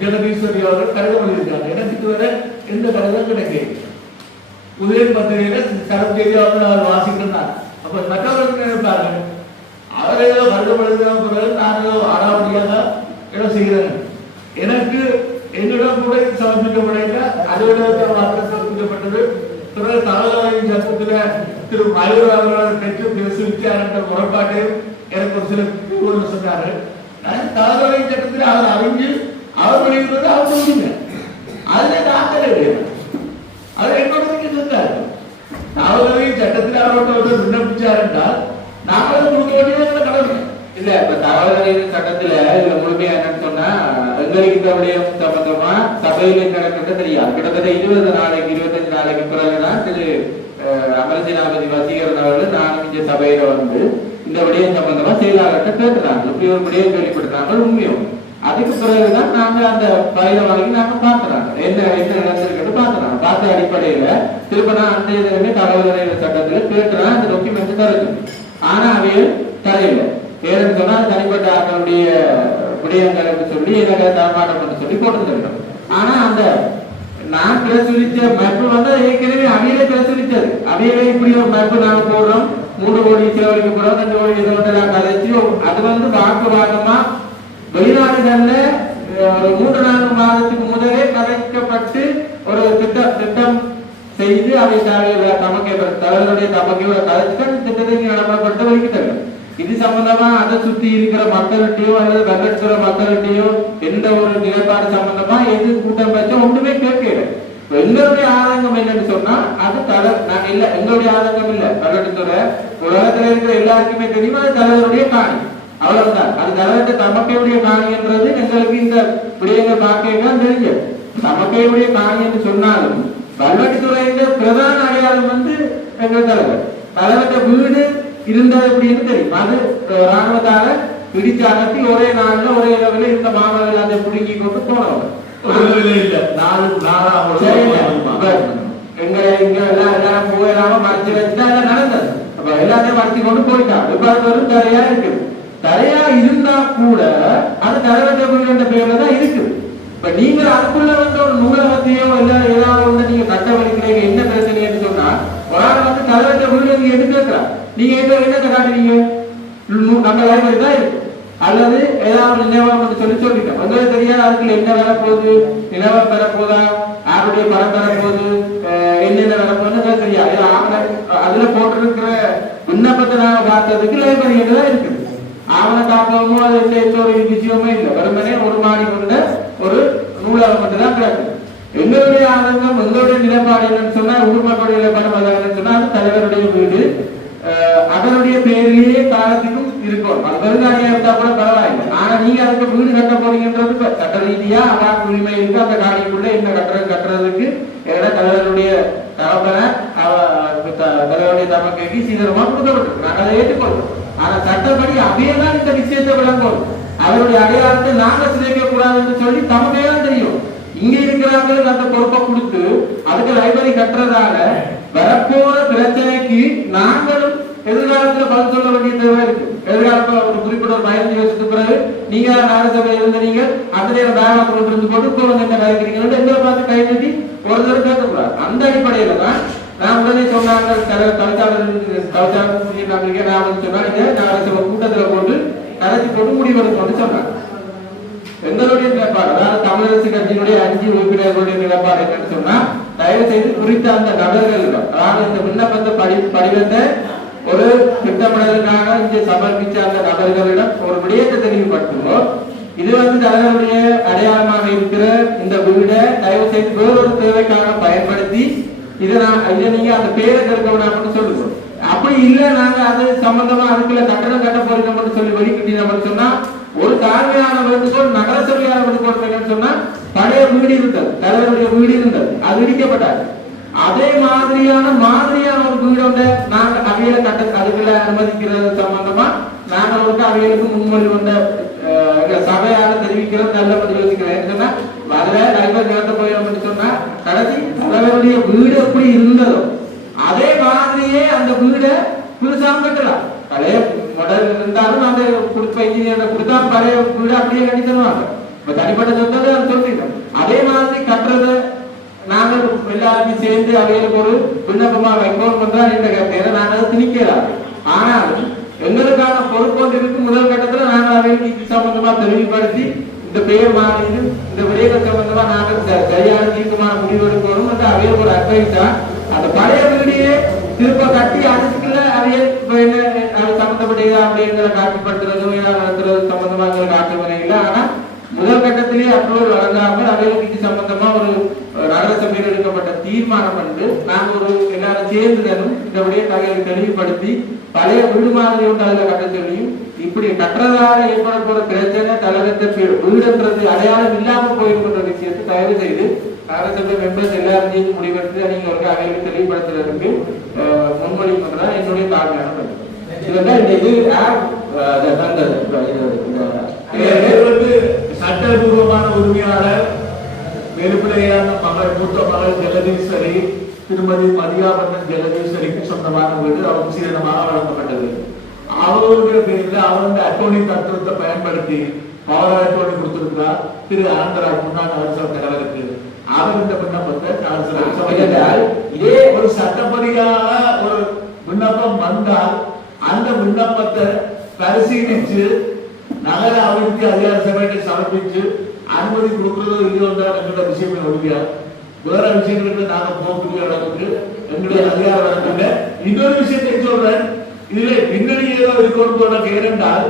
ஜெகதீஸ்வரி அவர்கள் கடிதம் எழுதியிருக்காங்க. எனக்கு இதுவரை எந்த கடிதம் கிடைக்கல. உதயன் பத்திரிகையில சரம் செய்தி அவர் வாசிக்கிறார். அப்ப மற்றவர்கள் நினைப்பார்கள் அவர் ஏதோ கடிதம் எழுதின பிறகு நான் ஏதோ ஆறாவடியாக ஏதோ செய்கிறேன். எனக்கு என்னிடம் கூட சமர்ப்பிக்கப்படையில அலுவலகத்தை வார்த்தை சமர்ப்பிக்கப்பட்டது. பிறகு தகவலின் சட்டத்தில் திரு மயூர் அவர்களை பெற்று பேசுவிச்சார் என்ற முறைப்பாட்டையும் எனக்கு ஒரு சில கூறுகள் சொன்னார்கள். நான் தகவலின் சட்டத்தில் அவர் அறிஞ்சு அவர் வெளியிடுவது அவர் சொல்லுங்க. அதில் நாங்கள் கிடையாது. அது என்னோட இருந்தார். தகவலின் சட்டத்தில் அவரோட விண்ணப்பிச்சார் என்றால் நாங்களும் கொடுக்க வேண்டியது கடமை இல்ல. இப்ப தகவல் சட்டத்துல இதுல முழுமையா என்னன்னு சொன்னா எங்களுக்கு இந்த விடயம் சம்பந்தமா சபையில் என்ன நடக்கிறது தெரியாது. கிட்டத்தட்ட 20 நாளைக்கு 25 நாளைக்கு பிறகுதான் திரு அமரசேனாபதி வசீகரன் அவர்கள் நானும் இந்த சபையில வந்து இந்த விடயம் சம்பந்தமா செயலாளர்கிட்ட கேட்டுறாங்க. இப்படி ஒரு விடயம் கேள்விப்படுறாங்க உண்மையும். அதுக்கு பிறகுதான் நாங்க அந்த பயில வாங்கி நாங்க பாக்குறாங்க என்ன நடந்திருக்கிறது பாக்குறாங்க. பார்த்த அடிப்படையில திரும்ப நான் அந்த இதுமே தகவல் சட்டத்துல கேட்டுறேன். அந்த டாக்குமெண்ட் தருது. ஆனா அவைய தரையில ஏன்னு சொன்னா தனிப்பட்ட ஆக்களுடைய விடயங்களுக்கு சொல்லி எனக்கு தரமாட்டம் பண்ண சொல்லி போட்டுருக்கோம். ஆனா அந்த நான் பிரசுரிச்ச மேப்பு வந்து ஏற்கனவே அவையில பிரசுரிச்சது. அவையில இப்படி ஒரு மேப்பு நாங்க போடுறோம். 3 கோடி செலவழிக்க போறோம், 2 கோடி இதெல்லாம் கதைச்சு அது வந்து வாக்குவாதமா வெளிநாடுகள்ல ஒரு 3-4 மாதத்துக்கு முதலே கதைக்கப்பட்டு ஒரு திட்டம் செய்து அவை தமக்கை தலைவருடைய தமக்கையோட கதைச்சு திட்டத்தை நடத்தப்பட்டு வைக்கிறாங்க. இது சம்பந்தமா அதை சுத்தி இருக்கிற மக்கள்கிட்டயோ அல்லது வெள்ளச்சுற மக்கள்கிட்டயோ எந்த ஒரு நிலைப்பாடு சம்பந்தமா எது கூட்டம் வச்சா ஒன்றுமே கேட்கல. எங்களுடைய ஆதங்கம் என்னன்னு சொன்னா அது நாங்க இல்ல, எங்களுடைய ஆதங்கம் இல்ல. வெள்ளத்துறை உலகத்துல இருக்கிற எல்லாருக்குமே தெரியும் அது தலைவருடைய காணி, அவ்வளவுதான். அது தலைவருடைய தமக்கையுடைய காணி என்றது எங்களுக்கு இந்த விடயங்கள் பார்க்க தெரிஞ்சது. தமக்கையுடைய காணி என்று சொன்னாலும் வல்வெட்டித்துறையின் பிரதான அடையாளம் வந்து எங்கள் தலைவருடைய வீடு இருந்தது அப்படின்னு தெரியும். அது ராணுவத்தால பிடிச்சு அகற்றி ஒரே நாள்ல ஒரே அளவில் இந்த மாணவர்கள் அதை பிடுங்கி கொண்டு போனவங்க எங்களை இங்க எல்லாரும் போயிடாம மறைச்சு வச்சுதான் எல்லாம் நடந்தது. அப்ப எல்லாத்தையும் மறைச்சு கொண்டு போயிட்டாங்க. இப்ப அது ஒரு தரையா இருக்குது. தரையா இருந்தா கூட அது தலைவர்கள் என்ற பேர்ல தான் இருக்குது. இப்ப நீங்க அதுக்குள்ள வந்து ஒரு நூலகத்தையோ இல்ல ஏதாவது ஒண்ணு நீங்க கட்டவழிக்கிறீங்க என்ன பிரச்சனைன்னு சொன்னா ஒரு ஆள் வந்து தலைவர்கள் வீடு நீங்க எது கேட்கிறா நீங்க என்னத்தை காட்டுறீங்க? நம்ம லைப்ரரி தான் இருக்கு அல்லது ஏதாவது நினைவகம் சொல்லிட்டோம். உங்களுக்கு தெரியாது அதுக்குள்ள என்ன வேலை போகுது, நிலவரம் பெறப்போதா, யாருடைய படம் பெறப்போகுது, என்னென்ன வரப்போகுதுன்னு தெரியாது. அதுல போட்டிருக்கிற விண்ணப்பத்தை நாம பார்த்ததுக்கு லைப்ரரி தான் இருக்குது. ஆவண காப்பகமோ அது எந்த ஒரு விஷயமே இல்லை. வெறுமனே ஒரு மாடி கொண்ட ஒரு நூலகம் மட்டும் தான் கிடக்குது. எங்களுடைய ஆதங்கம் எங்களுடைய நிலைப்பாடு என்னன்னு சொன்னா உருமக்களுடைய நிலைப்பாடு சொன்னா அது தலைவருடைய வீடு அதனுடைய பேரிலேயே காலத்துக்கும் இருக்கும். அது வருங்காலியா இருந்தா கூட பரவாயில்லை. ஆனா நீங்க அதுக்கு வீடு கட்ட போறீங்கன்றது சட்ட ரீதியா அவாக்கு உரிமை இருக்கு. அந்த காணிக்குள்ள என்ன கட்டுறதுக்கு தலைவருடைய தரப்பனை தலைவருடைய தமக்கைக்கு சீக்கிரமா கொடுக்கப்பட்டிருக்கு. நாங்கள் அதை ஏற்றுக்கொள்வோம். ஆனா சட்டப்படி அவையெல்லாம் இந்த விஷயத்தை விளங்கும். அவருடைய அடையாளத்தை நாங்க சிதைக்க கூடாதுன்னு சொல்லி தமக்கையெல்லாம் தெரியும். இங்க இருக்கிறாங்க அந்த பொறுப்பை கொடுத்து அதுக்கு லைப்ரரி கட்டுறதால வரப்போற பிரச்சனைக்கு நாங்களும் எதிர்காலத்துல பதில் சொல்ல வேண்டிய தேவை இருக்கு. எதிர்காலத்துல ஒரு குறிப்பிட்ட ஒரு 15 வருஷத்துக்கு பிறகு நீங்க நகரசபை இருந்தீங்க அந்த நேரம் தாராளத்தில் கொண்டு இருந்து போட்டு இப்போ வந்து என்ன கலைக்கிறீங்க எங்களை பார்த்து கை நீட்டி ஒரு தடவை கேட்கக்கூடாது. அந்த அடிப்படையில தான் நான் உடனே சொன்னாங்க கவிதாங்க நான் வந்து சொன்னாங்க நகரசபை கூட்டத்துல போட்டு கலைச்சி போட்டு முடிவெடுக்கணும்னு சொன்னாங்க. எங்களுடைய நிலைப்பாடு அதாவது தமிழரசு கட்சியினுடைய 5 உறுப்பினர்களுடைய நிலைப்பாடு என்னன்னு சொன்னா தயவு செய்து குறித்த அந்த நபர்களிடம் அதாவது இந்த விண்ணப்பத்தை படிவத்தை ஒரு திட்டமிடலுக்காக இங்கே சமர்ப்பிச்ச அந்த நபர்களிடம் ஒரு விடயத்தை தெளிவுபடுத்துவோம். இது வந்து தலைவருடைய அடையாளமாக இருக்கிற இந்த வீடை தயவு செய்து வேறொரு தேவைக்காக பயன்படுத்தி இதை நீங்க அந்த பேரை கற்கணும் சொல்லுங்க. அப்படி இல்லை நாங்க அது சம்பந்தமா அதுக்குள்ள கட்டணம் கட்ட போறீங்க சொல்லி வெளிக்கிட்டீங்க சொன்னா ஒரு தாழ்மையான வேண்டுகோள் நகரசபையான வேண்டுகோள் என்னன்னு சொன்னா பழைய வீடு இருந்தது, தலைவருடைய வீடு இருந்தது, அது இடிக்கப்பட்டாது. அதே மாதிரியான ஒரு வீடு வந்து நாங்க அவையில கட்ட அதுக்குள்ள அனுமதிக்கிறது சம்பந்தமா நாங்கள் அவைகளுக்கு முன்மொழி வந்த சபையால தெரிவிக்கிறது நல்ல பதில் யோசிக்கிறேன் சொன்னா அதுல லைப்ரரி நிறுத்த போயிடும் சொன்னா கடைசி தலைவருடைய வீடு எப்படி இருந்ததோ அதே மாதிரியே அந்த வீடை புதுசாக கட்டலாம். பழைய மாடல் இருந்தாலும் அந்த கொடுப்ப இன்ஜினியர் கொடுத்தா பழைய வீடு அப்படியே கட்டி தருவாங்க. இப்ப தனிப்பட்ட சொந்தத்தை சொல்றீங்க பண்றதை நாங்கள் எல்லாருமே சேர்ந்து அவைகளுக்கு ஒரு விண்ணப்பமா வைக்கணும் பண்றான் என்ற கருத்தை நாங்கள் அதை திணிக்கலாம். ஆனாலும் எங்களுக்கான பொறுப்பு இருக்கு. முதல் கட்டத்துல நாங்கள் அவைகளுக்கு இது சம்பந்தமா தெளிவுபடுத்தி இந்த பெயர் மாநில இந்த விடயங்கள் சம்பந்தமா நாங்கள் சரியான தீர்க்கமான முடிவு எடுக்கணும் என்று அவைகளுக்கு ஒரு அட்வைஸ் தான். அந்த பழைய வீடியே திருப்ப கட்டி அதுக்குள்ள அவையல் அது சம்பந்தப்பட்ட அப்படிங்கிற காட்சிப்படுத்துறது நடத்துறது சம்பந்தமா காட்டு முறையில். ஆனா முதல் கட்டத்திலேயே அப்ரூவல் வழங்காமல் அவைகளுக்கு இது சம்பந்தமா ஒரு நகர சபையில் எடுக்கப்பட்ட தீர்மானம் வந்து நாங்கள் ஒரு எல்லாரும் சேர்ந்துடனும் இந்த விடயத்தை தெளிவுபடுத்தி பழைய வீடு மாதிரி ஒன்று அதுல கட்ட சொல்லியும் இப்படி கட்டுறதால ஏற்பட போற பிரச்சனை தலைவத்தை வீடுன்றது அடையாளம் இல்லாம போயிருக்கின்ற விஷயத்தை தயவு செய்து நகரசபை மெம்பர்ஸ் எல்லாரும் சேர்ந்து முடிவெடுத்து நீங்க ஒரு அவைகளுக்கு தெளிவுபடுத்துறதுக்கு முன்மொழிமுறை என்னுடைய தாழ்மையான பதிவு. சட்டபூர்வமான உரிமையாளர் வெறுப்பிலையான மகள் மூத்த மகள் ஜெகதீஸ்வரி திருமதி மதியாபண்ணன் ஜெகதீஸ்வரிக்கு சொந்தமான வீடு அவருக்கு சீரணமாக வழங்கப்பட்டது. அவருடைய பேரில் அவருடைய அட்டோர்னி தத்துவத்தை பயன்படுத்தி பவர் அட்டோர்னி கொடுத்திருக்கிறார் திரு ஆனந்தராஜ் முன்னாள் நகரசபை தலைவருக்கு. அவர் இந்த விண்ணப்பத்தை நகரசபை இதே ஒரு சட்டப்படியாக ஒரு விண்ணப்பம் வந்தால் அந்த விண்ணப்பத்தை பரிசீலிச்சு நகர அபிவிருத்தி அதிகார சபைக்கு சமர்ப்பிச்சு அனுமதி கொடுக்கிறது இல்லையோன்ற எங்களோட விஷயமே ஒழியா வேற விஷயங்களுக்கு நாங்க போகக்கூடிய அளவுக்கு எங்களுடைய அதிகாரம் வழங்கல. இன்னொரு விஷயத்தை சொல்றேன், இதுல பின்னணி ஏதோ இருக்கணும் ஏனென்றால்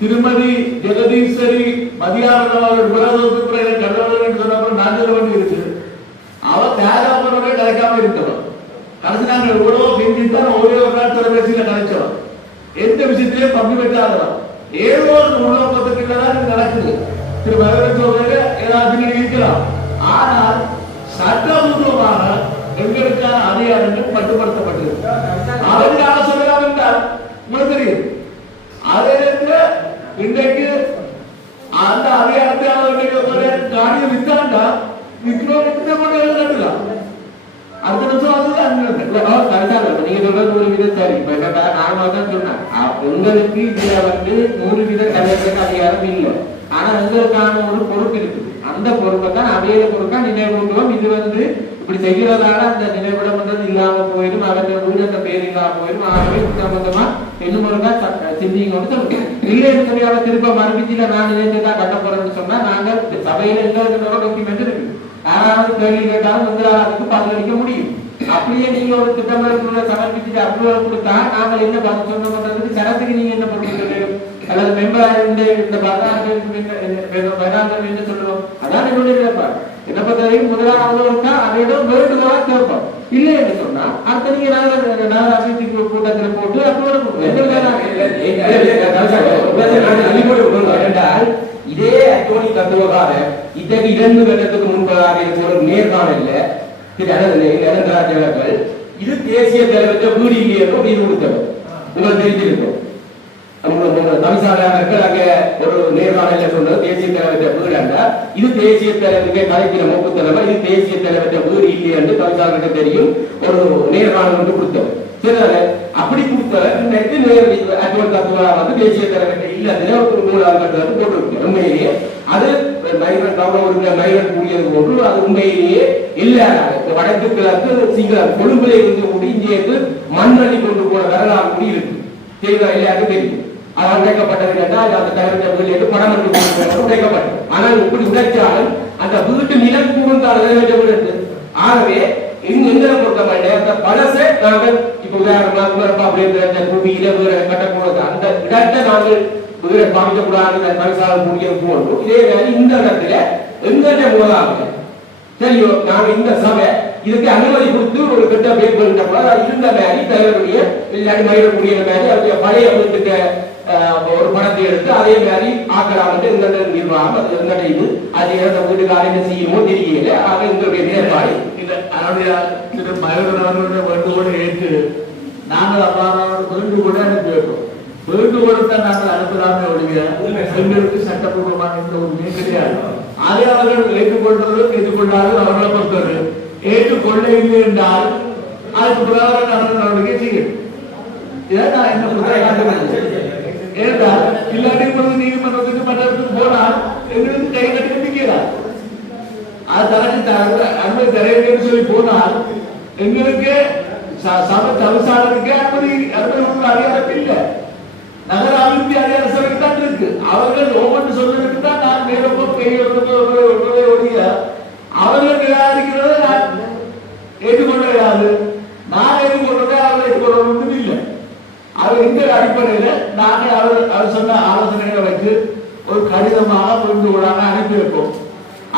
திருமதி ஜெகதீஸ்வரி மதியானவர் விரோதத்துக்குள்ள கல்லூரி சொன்னப்ப நான் சொல்ல வேண்டி இருக்கு. அவர் தேவையான கிடைக்காம இருக்கணும். கடைசி நாங்கள் எவ்வளவோ பெஞ்சித்தான் ஒரே ஒரு நாள் தொலைபேசியில கிடைச்சோம். எந்த விஷயத்திலேயே பங்கு பெற்றாதான் ஏதோ ஒரு உணவகத்துக்கு நடக்குது. திரு மகன் சொல்றது ஏதாவது இருக்கலாம். ஆனால் சட்டபூர்வமாக எங்களுக்கான அதிகாரங்கள் மட்டுப்படுத்தப்பட்டிருக்கு. அதற்காக சொல்லலாம் என்றால் உங்களுக்கு தெரியும். அதே இன்றைக்கு அந்த அதிகாரத்தை காரியம் வித்தாண்டா விற்கலாம். அடுத்த நிமிஷம் அதுதான் நீங்க சொல்றது ஒரு வித சரி. இப்ப என்ன நான் தான் சொன்னேன், உங்களுக்கு இதுல வந்து 100 வீத தலைவர்களுக்கு அதிகாரம் இல்லை. ஆனா எங்களுக்கான ஒரு பொறுப்பு இருக்குது. அந்த பொறுப்பை தான் அவையில பொறுப்பா நினைவுபடுத்துவோம். இது வந்து இப்படி செய்கிறதால அந்த நினைவிடம் பண்றது இல்லாம போயிடும். அவருடைய வீடு அந்த பேர் இல்லாம போயிடும். ஆகவே சம்பந்தமா இன்னும் ஒருக்கா சிந்திங்க சொல்லுங்க. இல்லைன்னு சொல்லி அவரை திருப்ப மறுபிச்சில நான் நினைச்சுதான் கட்ட போறேன்னு சொன்னா நாங்கள் சபையில எங்களுக்கு டாக்குமெண்ட் இருக்கு. யாராவது கேள்வி கேட்டாலும் முதலாளருக்கு பதிலளிக்க முடியும். அப்படியே நீங்க ஒரு திட்டமிடக்குள்ள சமர்ப்பிச்சுட்டு அப்ரூவல் கொடுத்தா நாங்கள் என்ன பதில் சொன்னோம்ன்றதுக்கு சரத்துக்கு நீங்க என்ன பண்ணுறது அல்லது மெம்பர் இந்த பராமரி என்ன சொல்லுவோம். அதான் என்னுடைய நிலைப்பாடு. என்ன பொறுத்தவரைக்கும் முதலாளர்களுக்கா அதையிடம் வேண்டுதலா கேட்போம். இல்லை என்று சொன்னா அடுத்த நீங்க அபிவிருத்தி கூட்டத்தில் போட்டு அப்ரூவல் என்றால் இதே அட்டோனி தத்துவகார இத்தகைய 2 வருடத்துக்கு முன்பதாக இருக்கிற ஒரு நேர்காணல் திரு இது தேசிய தலைவற்ற வீடு இல்லையோ வீடு கொடுத்தவர் உங்களுக்கு தெரிஞ்சிருக்கும். தமிழ்சாலையாளர்கள் அங்கே ஒரு நேர்காணல சொன்னது தேசிய தலைவற்ற வீடு என்றால் இது தேசிய தலைவருக்கு கலைக்கிற மூக்கு தலைவர் இது தேசிய தலைவற்ற வீடு இல்லை என்று தமிழ்சாலைக்கு தெரியும். ஒரு நேர்காணல் வந்து கொடுத்தவர். சரி, அப்படி கொடுத்தவர் இன்றைக்கு அட்டோனி தத்துவா வந்து தேசிய தலைவற்ற இல்ல ஒரு 3ஆவது கட்டத்தை போட்டு உண்மையிலேயே அது மைக்ரேட் கூடியது போன்று அது உண்மையிலேயே இல்லாத வடக்கு கிழக்கு சிங்களம் கொழும்பிலே இருந்து கூடி இந்தியக்கு மண்ணள்ளி கொண்டு போன வரலாறு கூடி இருக்கு. தெரியுதா? எல்லாருக்கும் தெரியும். அது உடைக்கப்பட்டது என்றால் அந்த தலைவர் வீடு படம் எடுத்து உடைக்கப்பட்டது. ஆனால் இப்படி உடைச்சாலும் அந்த வீட்டு நிலம் கூர்ந்தால் ஆகவே எங்களை பொறுத்தவரை அந்த பழசை நாங்கள் இப்ப உதாரணமா அப்படின்ற பூமியில கட்டக்கூடாது. அந்த இடத்தை நாங்கள் பாதிக்கக்கூடாது பரிசாலம் முடியும் போது இதே வேலை இந்த இடத்துல எங்களுடைய மூலமாக சரியோ நாங்க இந்த சபை இதுக்கு அனுமதி கொடுத்து ஒரு கட்ட பேர் இருந்த மாதிரி தலைவருடைய இல்லாட்டி மயிலக்கூடிய மாதிரி அவருடைய பழைய வீட்டுக்கு ஒரு படத்தை எடுத்து அதே மாதிரி ஆக்கலாம் எங்க நிர்வாகம் அது எங்க இது அது வீட்டுக்கார என்ன செய்யுமோ தெரியல. ஆக எங்களுடைய நிலைப்பாடு இல்லை. அதனுடைய திரு மயூரன் வேண்டுகோளை ஏற்று நாங்கள் அவ்வாறு வேண்டுகோளை அனுப்பி வைப்போம். வேண்டுகோளை நாங்கள் அனுப்பலாமே ஒழிய எங்களுக்கு சட்டப்பூர்வமான இந்த உரிமை கிடையாது. அதை அவர்கள் ஏற்றுக்கொள்வதும் ஏற்றுக்கொண்டாலும் அவர்களை பொறுத்தவரை ஏற்றுக்கொள்ள இல்லை என்றால் அதுக்கு பிரகாரம் நடவடிக்கை செய்யும். இதான் நான் என்ன ஏனென்றால் இல்லாட்டி நீதிமன்றத்துக்கு மன்றத்துக்கு போனால் எங்களுக்கு கை கட்டி நிற்கிறார். அது தனக்கு அனுமதி தரவேன்னு சொல்லி போனால் எங்களுக்கு சபை தவிசாளருக்கு அனுமதி அதிகாரம் இல்லை. நகர அபிவிருத்தி அதிகார சபைக்கு தான் இருக்கு. அவர்கள் ஒவ்வொன்று சொல்றதுக்கு தான் நான் மேலப்போ ஒழிய அவர்கள் நிராகரிக்கிறத நான் ஏற்றுக்கொள்ளாது. நான் ஏற்றுக்கொண்டதை அவர்கள் ஏற்றுக்கொள்ளணும் இல்லை. அவர் இந்த அடிப்படையில நாங்கள் அவர் சொன்ன ஆலோசனைகளை வச்சு ஒரு கடிதமாக புரிந்துகொள்ளாக அனுப்பி வைப்போம்.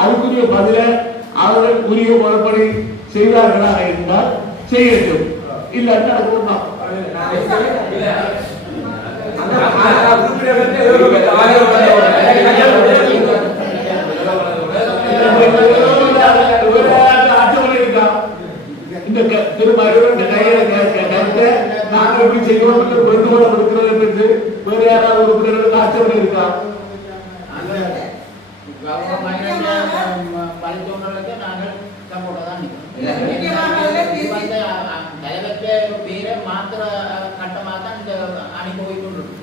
அதுக்குரிய பதில அவர்கள் உரிய முறைப்படி செய்தார்களாக இருந்தால் செய்யட்டும், இல்லாட்டி நடக்கும். இந்த திருமணம் கையில கருத்தை நாங்கள் எப்படி செய்வோம் புரிந்து கொள்ள கொடுக்கிறது என்று வேறு யாராவது உறுப்பினர்களுக்கு ஆட்சேபனை இருக்கா? பழித்தோன்றலுக்கு நாங்கள் சப்போர்ட்டா தான் தலைவற்ற பேரை மாத்திர கட்டமாக தான் இந்த அணி போய் கொண்டிருக்கும்.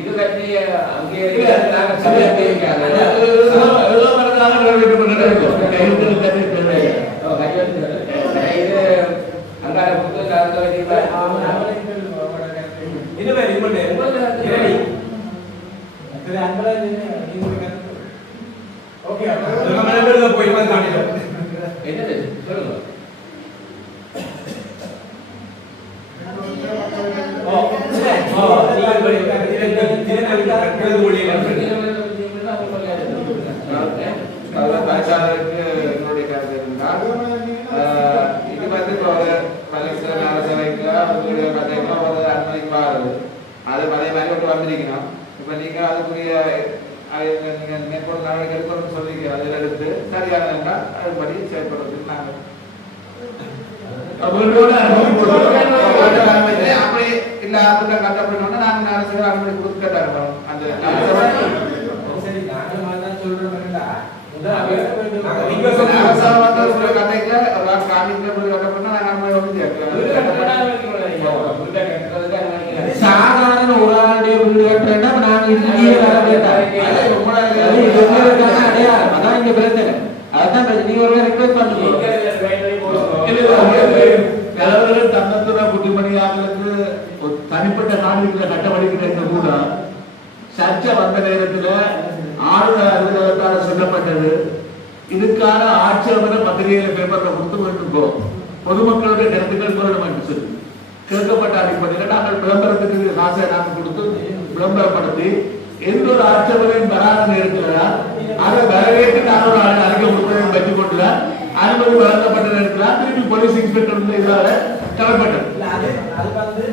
இது பற்றி அங்கே என்னுடைய கருத்து இருந்தால் இது வந்து ஒரு பரிசு அரசவைக்கு அவர்களுடைய கதைக்கு ஒரு அனுமதிப்பாரு. அது அதே மாதிரி ஒன்று வந்திருக்கணும். இப்ப நீங்க அதுக்குரிய நீங்க மேற்கொண்டு நடவடிக்கை எடுக்கணும்னு சொல்லிக்க அதில் எடுத்து சரியான என்றால் அதுபடி செயல்படுறதுக்கு நாங்கள் அப்படி இல்ல அப்படிதான் கட்டப்படணும்னா நாங்கள் அரசு அனுமதி கொடுத்து கட்டணும். அந்த சாதாரண ஒரு ஆளுடைய வீடு கட்டுறா நான் இங்கே வர அதான் இங்க பிரச்சனை. அதான் நீங்க ஒரு ரிக்வெஸ்ட் பண்ணுங்க. தன்னத்துற குடிமணியாளர்களுக்கு ஒரு தனிப்பட்ட நாடுகளில் கட்டப்படுகின்ற கூட சர்ச்சை வந்த நேரத்தில் ஆளுநர் அலுவலகத்தால் சொல்லப்பட்டது இதுக்கான ஆட்சேபனை பத்திரிகையில பேப்பர்ல கொடுத்து வேண்டும், பொதுமக்களுடைய கருத்துக்கள் சொல்லணும் என்று சொல்லி கேட்கப்பட்ட அடிப்படையில் நாங்கள் விளம்பரத்துக்கு காசை நாங்கள் கொடுத்து விளம்பரப்படுத்தி எந்த ஒரு ஆட்சேபனையும் வராத நேரத்தில் அதை வரவேற்று நான் ஒரு அறிக்கை கொடுப்பதை பெற்றுக் கொண்டுள்ள அனுமதி வழங்கப்பட்ட நேரத்தில் திருப்பி போலீஸ் இன்ஸ்பெக்டர் இதாக தரப்பட்டது.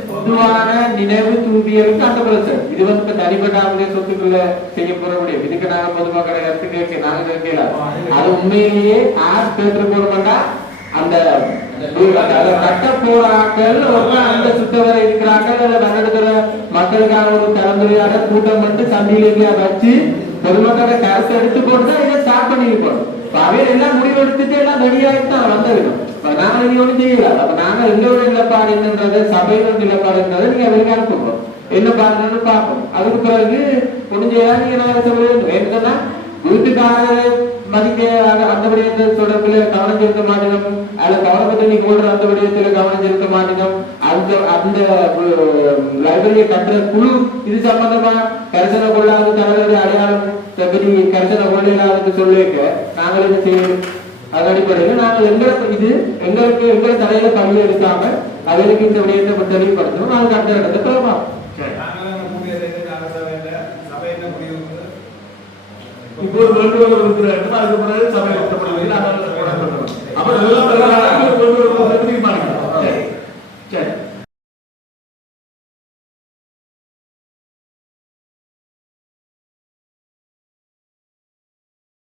பொதுவான நினைவு தூபியலுக்கு அந்த பிரச்சனை இது வந்து தனிப்பட்ட சொத்துக்களை செய்ய போற முடியும். இதுக்கு நாங்க பொதுமக்களை கருத்து கேட்க நாங்க கேட்கல. அது உண்மையிலேயே ஆர் பேப்பர் போடமாட்டா அந்த கட்ட போராக்கள் அந்த சுத்தவரை இருக்கிறார்கள் வன்னெடுக்கிற மக்களுக்கான ஒரு கலந்துரையாடல் கூட்டம் மட்டும் சந்தையிலேயே வச்சு பொதுமக்களை கருத்து எடுத்து போட்டுதான் இதை ஸ்டார்ட் பண்ணிருக்கோம். அவையில் எல்லாம் முடிவெடுத்துட்டு எல்லாம் ரெடியாகிட்டு தான் வந்த விடும். நாங்க இனி ஒன்றும் செய்யல. அப்ப நாங்க எங்களோட நிலப்பாடு என்னன்றது சபையோட நிலப்பாடு என்றதை நீங்க வெளியே அனுப்புவோம் என்ன பாருங்கன்னு பார்ப்போம். அதுக்கு பிறகு முடிஞ்சதா நீங்க நான் சொல்ல வேண்டும். என்னன்னா வீட்டுக்காரர் மதிக்க அந்த விடயத்தை தொடர்பில் கவனம் செலுத்த மாட்டோம், அல்ல கவனப்பட்டு நீ போடுற அந்த விடயத்துல கவனம் செலுத்த மாட்டோம். அந்த லைப்ரரியை கட்டுற குழு இது சம்பந்தமா கரிசனை கொள்ளாத தலைவருடைய அடையாளம் எப்படி கரிசனை கொள்ளையில்லாத சொல்லிக்க நாங்கள் என்ன செய்யணும். அது அடிப்படையில் நாங்கள் எங்களை தலையில பள்ளி எடுக்காம அவருக்கு இந்த விடயத்தை தெளிவுபடுத்தணும். நாங்கள் அந்த இடத்தை போகலாம். இப்போது வேண்டுகோள் இருக்கிற அதுக்கு பிறகு சபை